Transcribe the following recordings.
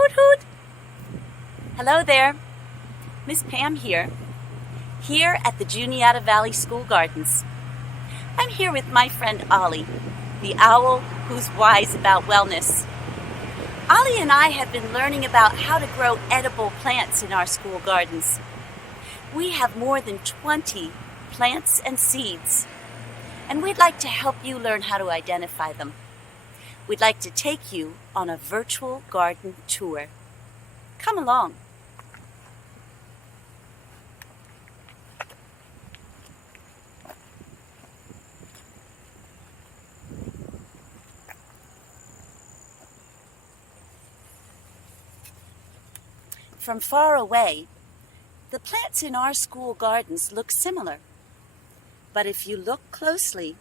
Hoot hoot! Hello there, Miss Pam here at the Juniata Valley School Gardens. I'm here with my friend Ollie, the owl who's wise about wellness. Ollie and I have been learning about how to grow edible plants in our school gardens. We have more than 20 plants and seeds, and we'd like to help you learn how to identify them. We'd like to take you on a virtual garden tour. Come along. From far away, the plants in our school gardens look similar. But if you look closely,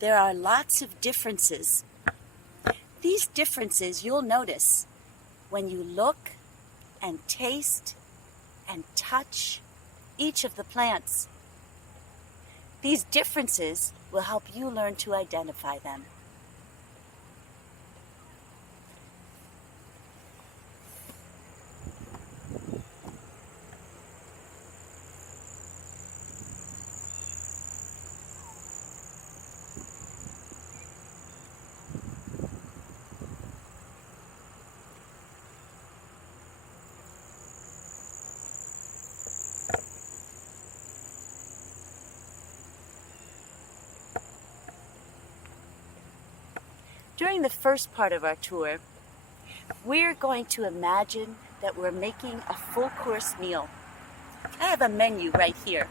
there are lots of differences. These differences you'll notice when you look and taste and touch each of the plants. These differences will help you learn to identify them. During the first part of our tour, we're going to imagine that we're making a full-course meal. I have a menu right here.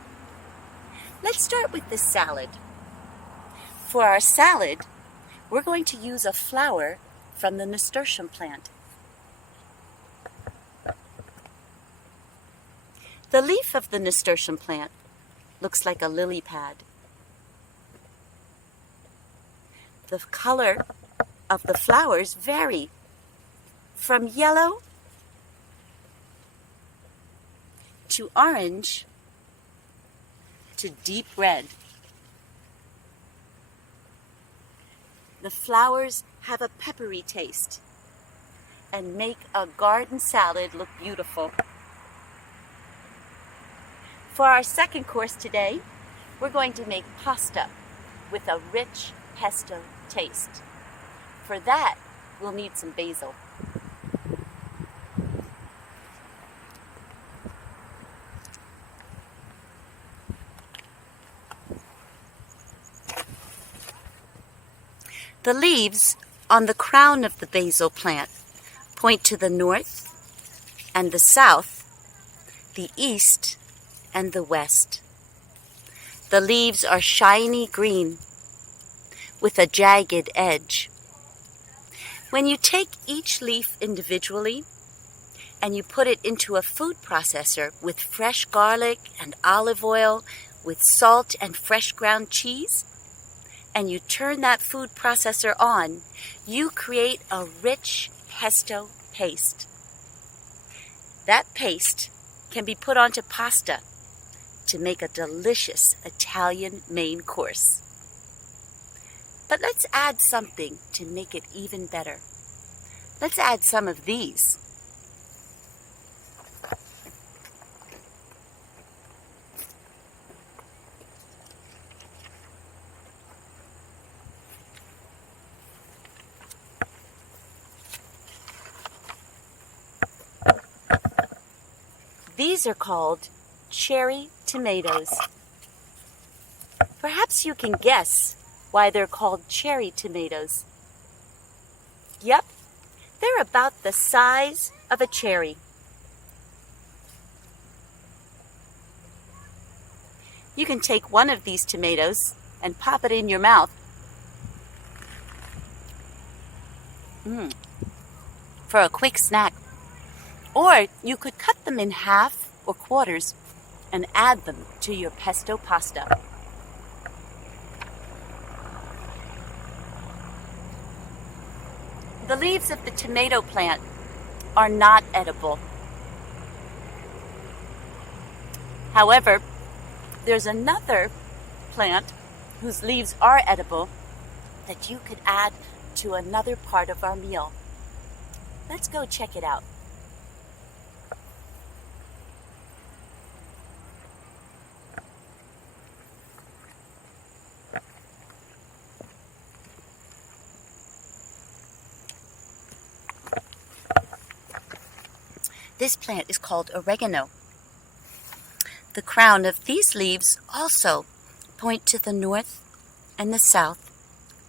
Let's start with the salad. For our salad, we're going to use a flower from the nasturtium plant. The leaf of the nasturtium plant looks like a lily pad. The color of the flowers vary from yellow to orange to deep red. The flowers have a peppery taste and make a garden salad look beautiful. For our second course today, we're going to make pasta with a rich pesto taste. For that, we'll need some basil. The leaves on the crown of the basil plant point to the north and the south, the east and the west. The leaves are shiny green with a jagged edge. When you take each leaf individually and you put it into a food processor with fresh garlic and olive oil, with salt and fresh ground cheese, and you turn that food processor on, you create a rich pesto paste. That paste can be put onto pasta to make a delicious Italian main course. But let's add something to make it even better. Let's add some of these. These are called cherry tomatoes. Perhaps you can guess why they're called cherry tomatoes. Yep, they're about the size of a cherry. You can take one of these tomatoes and pop it in your mouth. For a quick snack. Or you could cut them in half or quarters and add them to your pesto pasta. The leaves of the tomato plant are not edible. However, there's another plant whose leaves are edible that you could add to another part of our meal. Let's go check it out. This plant is called oregano. The crown of these leaves also point to the north and the south,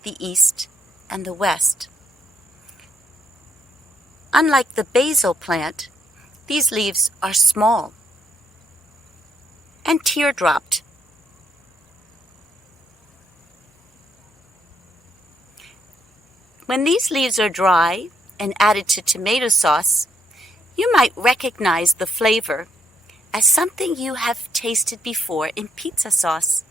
the east and the west. Unlike the basil plant, these leaves are small and teardropped. When these leaves are dry and added to tomato sauce, you might recognize the flavor as something you have tasted before in pizza sauce.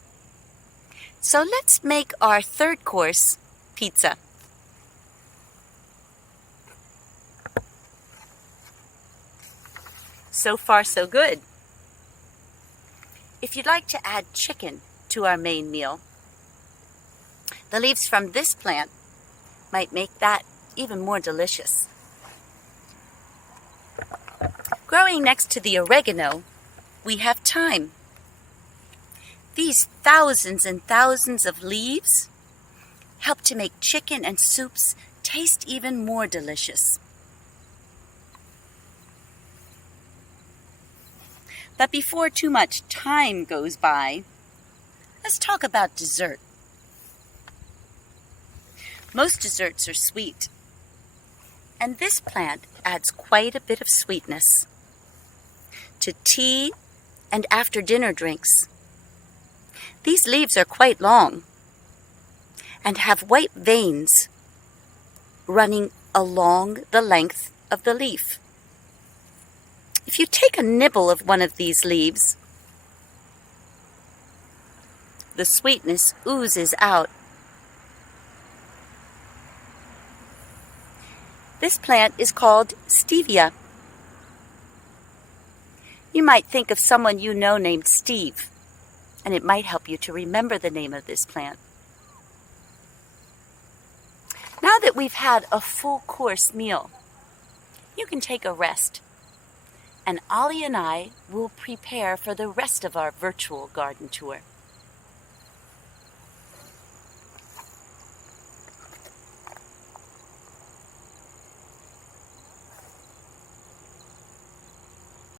So let's make our third course pizza. So far, so good. If you'd like to add chicken to our main meal, the leaves from this plant might make that even more delicious. Growing next to the oregano, we have thyme. These thousands and thousands of leaves help to make chicken and soups taste even more delicious. But before too much time goes by, let's talk about dessert. Most desserts are sweet, and this plant adds quite a bit of sweetness to tea and after dinner drinks. These leaves are quite long and have white veins running along the length of the leaf. If you take a nibble of one of these leaves, the sweetness oozes out. This plant is called stevia. You might think of someone you know named Steve, and it might help you to remember the name of this plant. Now that we've had a full course meal, you can take a rest, and Ollie and I will prepare for the rest of our virtual garden tour.